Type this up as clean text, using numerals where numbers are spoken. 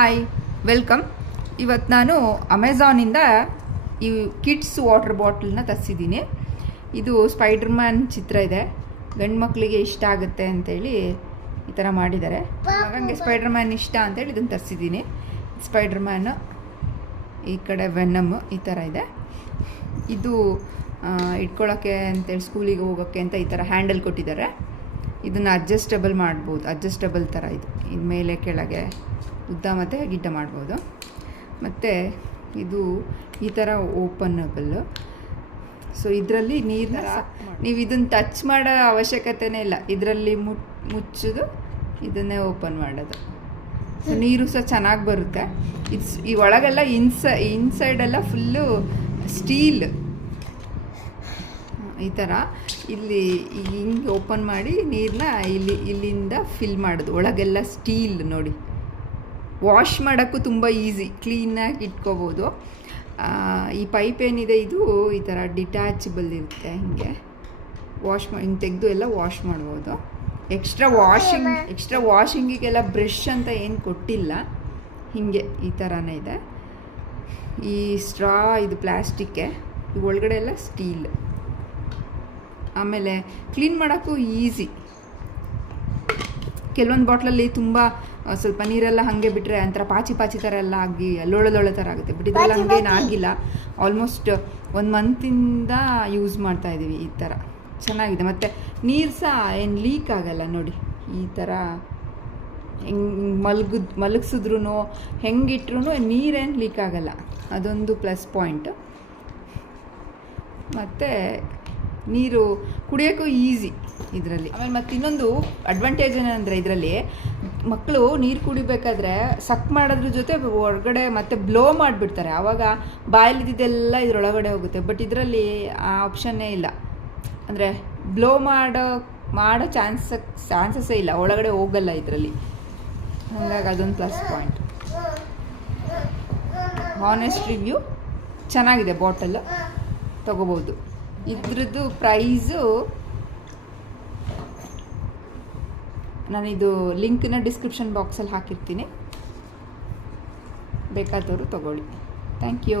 Hi, welcome. ಇವತ್ತು ನಾನು ಅಮೆಝಾನಿಂದ ಈ ಕಿಡ್ಸ್ ವಾಟರ್ ಬಾಟಲ್ನ ತರಿಸಿದ್ದೀನಿ. ಇದು ಸ್ಪೈಡರ್ ಮ್ಯಾನ್ ಚಿತ್ರ ಇದೆ, ಗಂಡು ಮಕ್ಕಳಿಗೆ ಇಷ್ಟ ಆಗುತ್ತೆ ಅಂತೇಳಿ ಈ ಥರ ಮಾಡಿದ್ದಾರೆ. ಮಗನಿಗೆ ಸ್ಪೈಡರ್ ಮ್ಯಾನ್ ಇಷ್ಟ ಅಂತೇಳಿ ಇದನ್ನು ತರಿಸಿದ್ದೀನಿ. ಸ್ಪೈಡರ್ ಮ್ಯಾನು, ಈ ಕಡೆ ವೆನಮ್ ಈ ಥರ ಇದೆ. ಇದು ಇಟ್ಕೊಳ್ಳೋಕ್ಕೆ ಅಂತೇಳಿ ಸ್ಕೂಲಿಗೆ ಹೋಗೋಕ್ಕೆ ಅಂತ ಈ ಥರ ಹ್ಯಾಂಡಲ್ ಕೊಟ್ಟಿದ್ದಾರೆ. ಇದನ್ನು ಅಡ್ಜಸ್ಟಬಲ್ ಮಾಡ್ಬೋದು, ಅಡ್ಜಸ್ಟಬಲ್ ಥರ ಇದು. ಇದು ಮೇಲೆ ಕೆಳಗೆ ಉದ್ದ ಮತ್ತು ಗಿಡ್ಡ ಮಾಡ್ಬೋದು. ಮತ್ತು ಇದು ಈ ಥರ ಓಪನಬಲ್. ಸೊ ಇದರಲ್ಲಿ ನೀರನ್ನ ನೀವು ಇದನ್ನು ಟಚ್ ಮಾಡೋ ಅವಶ್ಯಕತೆನೇ ಇಲ್ಲ. ಇದರಲ್ಲಿ ಮುಚ್ಚೋದು, ಇದನ್ನೇ ಓಪನ್ ಮಾಡೋದು. ಸೊ ನೀರು ಸಹ ಚೆನ್ನಾಗಿ ಬರುತ್ತೆ. ಈ ಒಳಗೆಲ್ಲ ಇನ್ಸೈಡೆಲ್ಲ ಫುಲ್ಲು ಸ್ಟೀಲ್ ಈ ಥರ. ಇಲ್ಲಿ ಹಿಂಗೆ ಓಪನ್ ಮಾಡಿ ನೀರನ್ನ ಇಲ್ಲಿಂದ ಫಿಲ್ ಮಾಡೋದು. ಒಳಗೆಲ್ಲ ಸ್ಟೀಲ್ ನೋಡಿ. ವಾಶ್ ಮಾಡೋಕ್ಕೂ ತುಂಬ ಈಸಿ, ಕ್ಲೀನಾಗಿ ಇಟ್ಕೋಬೋದು. ಈ ಪೈಪ್ ಏನಿದೆ ಇದು ಈ ಥರ ಡಿಟ್ಯಾಚಬಲ್ ಇರುತ್ತೆ. ಹಿಂಗೆ ಹಿಂಗೆ ತೆಗೆದು ಎಲ್ಲ ವಾಶ್ ಮಾಡ್ಬೋದು. ಎಕ್ಸ್ಟ್ರಾ ವಾಷಿಂಗಿಗೆಲ್ಲ ಬ್ರಷ್ ಅಂತ ಏನು ಕೊಟ್ಟಿಲ್ಲ. ಹೀಗೆ ಈ ಥರನೇ ಇದೆ. ಈ ಸ್ಟ್ರಾ ಇದು ಪ್ಲ್ಯಾಸ್ಟಿಕ್ಕೆ, ಈ ಒಳಗಡೆ ಎಲ್ಲ ಸ್ಟೀಲ್. ಆಮೇಲೆ ಕ್ಲೀನ್ ಮಾಡೋಕ್ಕೂ ಈಸಿ. ಕೆಲವೊಂದು ಬಾಟ್ಲಲ್ಲಿ ತುಂಬ ಸ್ವಲ್ಪ ನೀರೆಲ್ಲ ಹಾಗೆ ಬಿಟ್ಟರೆ ಒಂಥರ ಪಾಚಿ ಥರ ಎಲ್ಲ ಆಗಿ ಲೋಳೆ ಥರ ಆಗುತ್ತೆ. ಬಟ್ ಇದೆಲ್ಲ ಹಾಗೇನು ಆಗಿಲ್ಲ. ಆಲ್ಮೋಸ್ಟ್ 1 ಮಂತಿಂದ ಯೂಸ್ ಮಾಡ್ತಾಯಿದ್ದೀವಿ. ಈ ಥರ ಚೆನ್ನಾಗಿದೆ. ಮತ್ತು ನೀರು ಸಹ ಏನು ಲೀಕ್ ಆಗಲ್ಲ ನೋಡಿ. ಈ ಥರ ಹೆಂಗೆ ಮಲಗಿಸಿದ್ರೂ ಹೆಂಗಿಟ್ರೂ ನೀರೇನು ಲೀಕ್ ಆಗಲ್ಲ. ಅದೊಂದು ಪ್ಲಸ್ ಪಾಯಿಂಟ್. ಮತ್ತು ನೀರು ಕುಡಿಯೋಕ್ಕೂ ಈಸಿ ಇದರಲ್ಲಿ. ಆಮೇಲೆ ಮತ್ತು ಇನ್ನೊಂದು ಅಡ್ವಾಂಟೇಜ್ ಏನಂದರೆ ಇದರಲ್ಲಿ ಮಕ್ಕಳು ನೀರು ಕುಡಿಬೇಕಾದ್ರೆ ಸಕ್ ಮಾಡೋದ್ರ ಜೊತೆ ಹೊರಗಡೆ ಮತ್ತೆ ಬ್ಲೋ ಮಾಡಿಬಿಡ್ತಾರೆ. ಆವಾಗ ಬಾಯಲ್ಲಿದ್ದೆಲ್ಲ ಇದರೊಳಗಡೆ ಹೋಗುತ್ತೆ. ಬಟ್ ಇದರಲ್ಲಿ ಆ ಆಪ್ಷನ್ನೇ ಇಲ್ಲ. ಅಂದರೆ ಬ್ಲೋ ಮಾಡೋ ಚಾನ್ಸಸ್ಸೇ ಇಲ್ಲ, ಒಳಗಡೆ ಹೋಗಲ್ಲ ಇದರಲ್ಲಿ. ಹಾಗಾಗಿ ಅದೊಂದು ಪ್ಲಸ್ ಪಾಯಿಂಟ್. ಹಾನೆಸ್ಟ್ ರಿವ್ಯೂ, ಚೆನ್ನಾಗಿದೆ. ಬಾಟಲ್ ತೊಗೋಬೋದು. ಇದ್ರದ್ದು ಪ್ರೈಸು ನಾನಿದು ಲಿಂಕ್ನ ಡಿಸ್ಕ್ರಿಪ್ಷನ್ ಬಾಕ್ಸಲ್ಲಿ ಹಾಕಿರ್ತೀನಿ, ಬೇಕಾದವರು ತೊಗೊಳ್ಳಿ. Thank you.